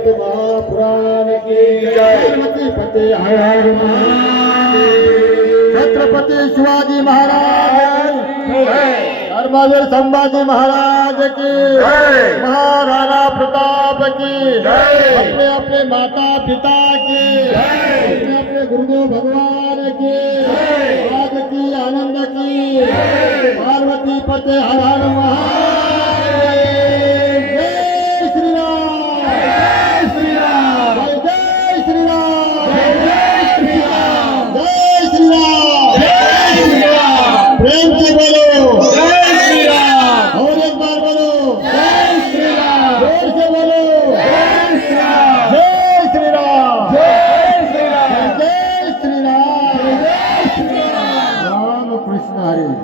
भागवत महापुराण की जय। पार्वती पते हर हर महादेव। छत्रपति शिवाजी महाराज धर्मवीर संभाजी महाराज की महाराणा प्रताप की अपने अपने माता पिता की अपने अपने गुरुदेव भगवान की आज की आनंद की पार्वती पते हर हर महादेव।